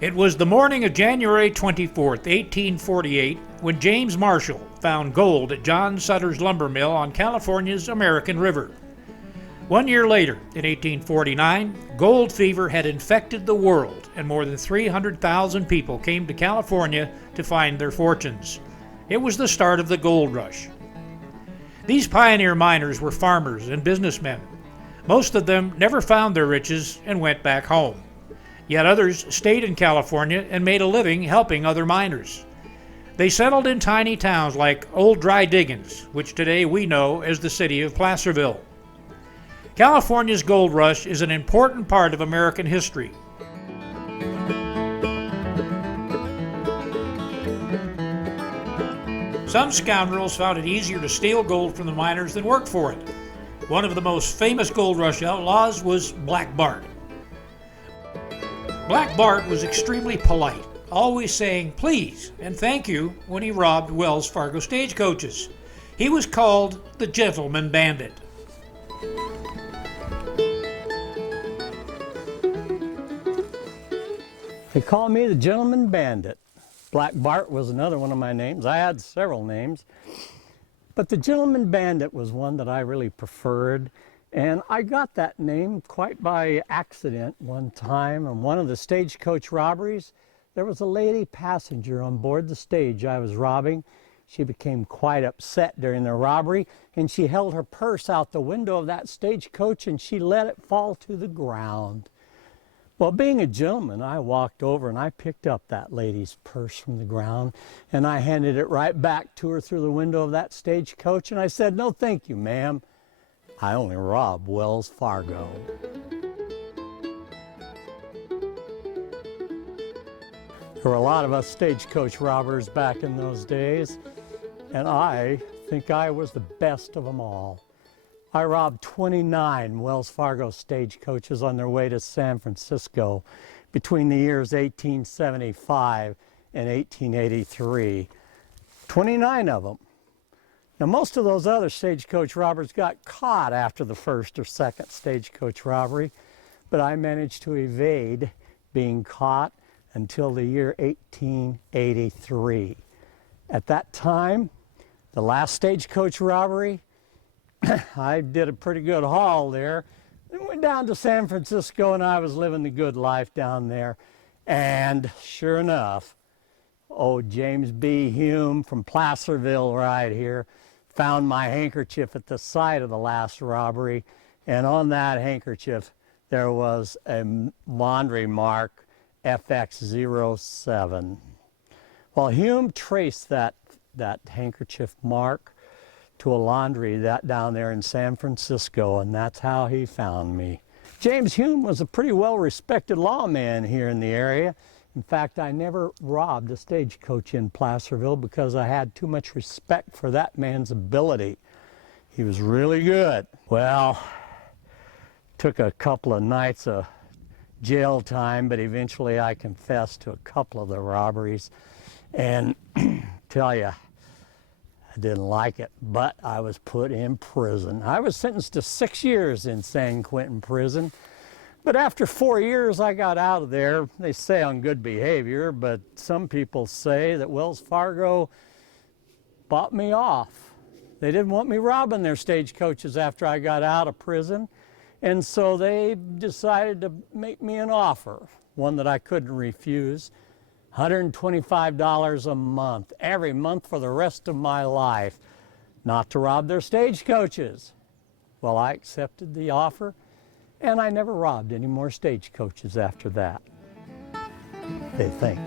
It was the morning of January 24th, 1848, when James Marshall found gold at John Sutter's lumber mill on California's American River. 1 year later, in 1849, gold fever had infected the world, and more than 300,000 people came to California to find their fortunes. It was the start of the gold rush. These pioneer miners were farmers and businessmen. Most of them never found their riches and went back home. Yet others stayed in California and made a living helping other miners. They settled in tiny towns like Old Dry Diggins, which today we know as the city of Placerville. California's gold rush is an important part of American history. Some scoundrels found it easier to steal gold from the miners than work for it. One of the most famous gold rush outlaws was Black Bart. Black Bart was extremely polite, always saying please and thank you when he robbed Wells Fargo stagecoaches. He was called the Gentleman Bandit. They call me the Gentleman Bandit. Black Bart was another one of my names. I had several names, but the Gentleman Bandit was one that I really preferred. And I got that name quite by accident one time on one of the stagecoach robberies. There was a lady passenger on board the stage I was robbing. She became quite upset during the robbery, and she held her purse out the window of that stagecoach and she let it fall to the ground. Well, being a gentleman, I walked over and I picked up that lady's purse from the ground and I handed it right back to her through the window of that stagecoach, and I said, "No, thank you, ma'am. I only robbed Wells Fargo." There were a lot of us stagecoach robbers back in those days, and I think I was the best of them all. I robbed 29 Wells Fargo stagecoaches on their way to San Francisco between the years 1875 and 1883. 29 of them. Now, most of those other stagecoach robbers got caught after the first or second stagecoach robbery, but I managed to evade being caught until the year 1883. At that time, the last stagecoach robbery, I did a pretty good haul there. Then went down to San Francisco and I was living the good life down there. And sure enough, old James B. Hume from Placerville right here found my handkerchief at the site of the last robbery, and on that handkerchief there was a laundry mark FX07. Well, Hume traced that handkerchief mark to a laundry down there in San Francisco, and that's how he found me. James Hume was a pretty well-respected lawman here in the area. In fact, I never robbed a stagecoach in Placerville because I had too much respect for that man's ability. He was really good. Well, took a couple of nights of jail time, but eventually I confessed to a couple of the robberies. And tell you, I didn't like it, but I was put in prison. I was sentenced to 6 years in San Quentin prison. But after 4 years, I got out of there. They say on good behavior, but some people say that Wells Fargo bought me off. They didn't want me robbing their stagecoaches after I got out of prison, and so they decided to make me an offer, one that I couldn't refuse. $125 a month, every month for the rest of my life, not to rob their stagecoaches. Well, I accepted the offer, and I never robbed any more stagecoaches after that, they think.